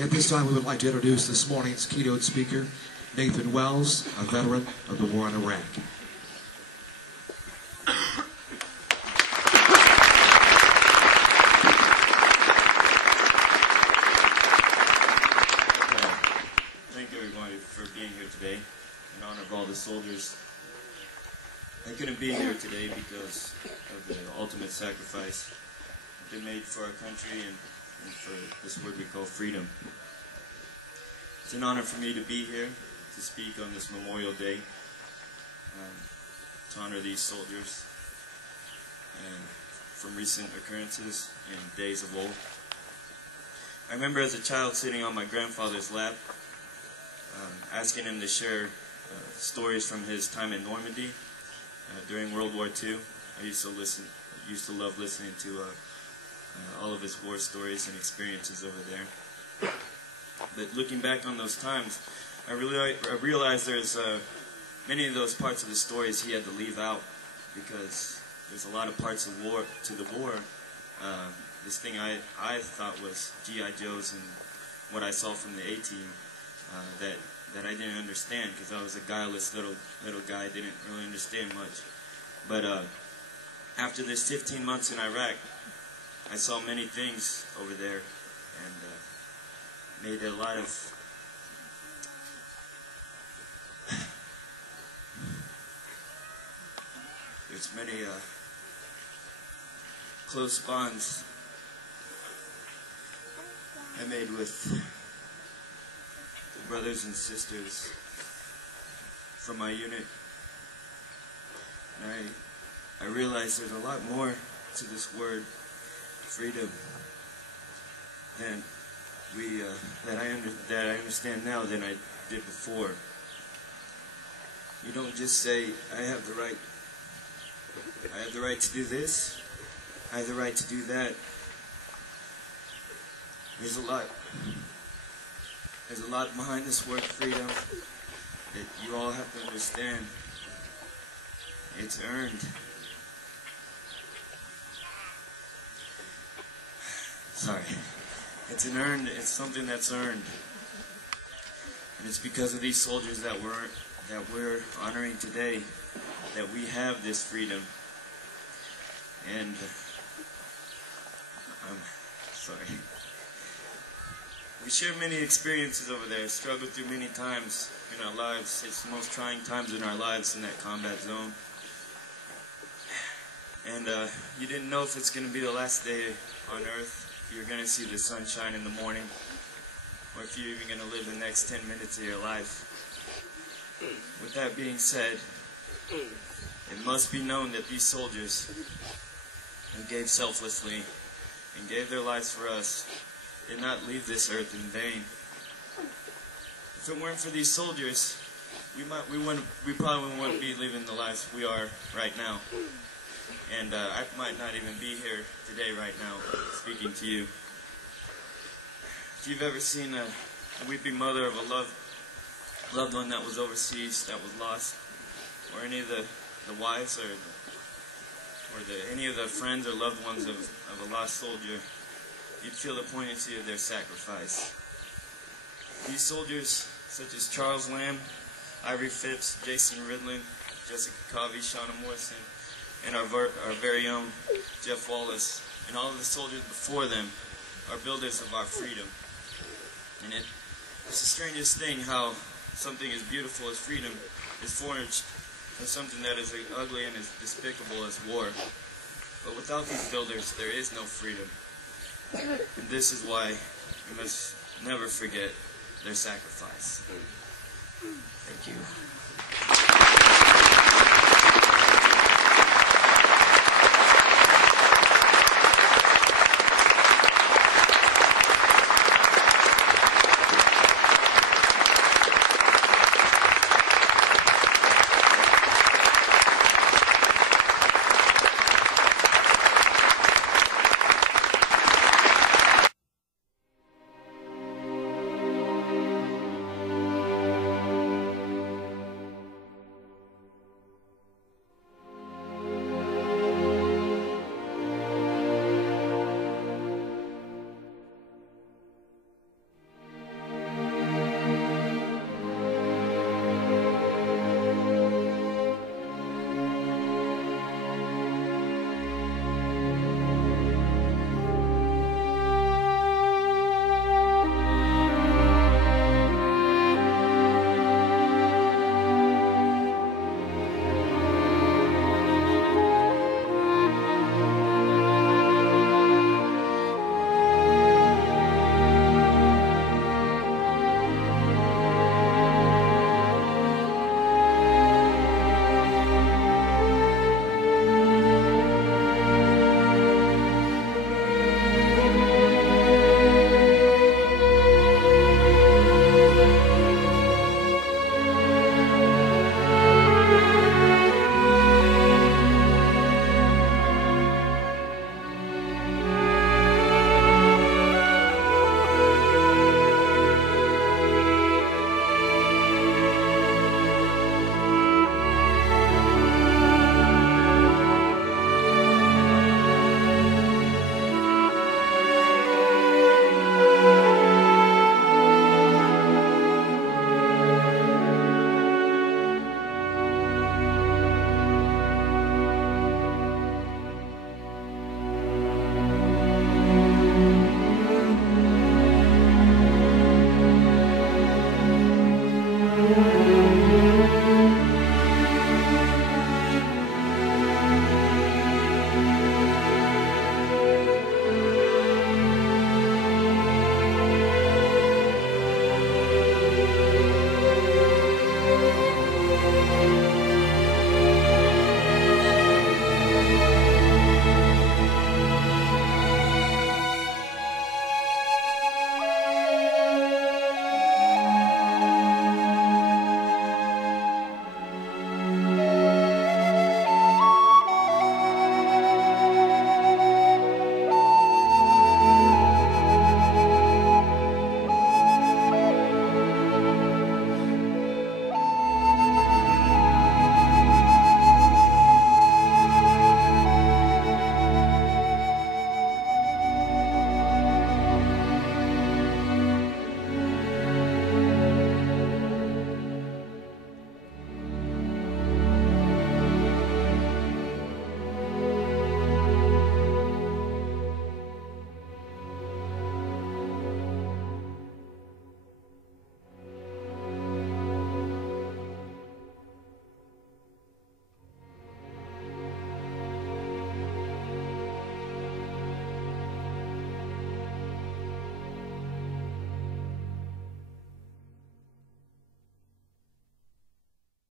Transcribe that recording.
At this time, we would like to introduce this morning's keynote speaker, Nathan Wells, a veteran of the war in Iraq. Thank everybody for being here today in honor of all the soldiers. I couldn't be here today because of the ultimate sacrifice been made for our country and for this word we call freedom. It's an honor for me to be here to speak on this Memorial Day, to honor these soldiers and from recent occurrences in days of old. I remember as a child sitting on my grandfather's lap, asking him to share stories from his time in Normandy during World War II. I used to love listening to all of his war stories and experiences over there. But looking back on those times, I realized there's many of those parts of the stories he had to leave out because there's a lot of parts of the war. This thing I thought was G.I. Joes and what I saw from the A-Team that I didn't understand because I was a guileless little guy, didn't really understand much. But after this 15 months in Iraq, I saw many things over there and made a lot of there's many close bonds I made with the brothers and sisters from my unit. And I realized there's a lot more to this word freedom than that I understand now than I did before. You don't just say, I have the right to do this, I have the right to do that. There's a lot behind this word freedom that you all have to understand. It's earned. Sorry. It's something that's earned. And it's because of these soldiers that we're honoring today that we have this freedom. And I'm sorry. We share many experiences over there, struggled through many times in our lives. It's the most trying times in our lives in that combat zone. And you didn't know if it's going to be the last day on earth. You're going to see the sunshine in the morning, or if you're even going to live the next 10 minutes of your life. With that being said, it must be known that these soldiers who gave selflessly and gave their lives for us did not leave this earth in vain. If it weren't for these soldiers, we probably wouldn't be living the lives we are right now. And I might not even be here today right now speaking to you. If you've ever seen a weeping mother of a loved one that was overseas, that was lost, or any of the wives or any of the friends or loved ones of a lost soldier, you'd feel the poignancy of their sacrifice. These soldiers, such as Charles Lamb, Ivory Phipps, Jason Ridlin, Jessica Covey, Shauna Morrison, and our very own Jeff Wallace, and all of the soldiers before them are builders of our freedom. And it's the strangest thing how something as beautiful as freedom is forged from something that is as ugly and as despicable as war. But without these builders, there is no freedom. And this is why we must never forget their sacrifice. Thank you.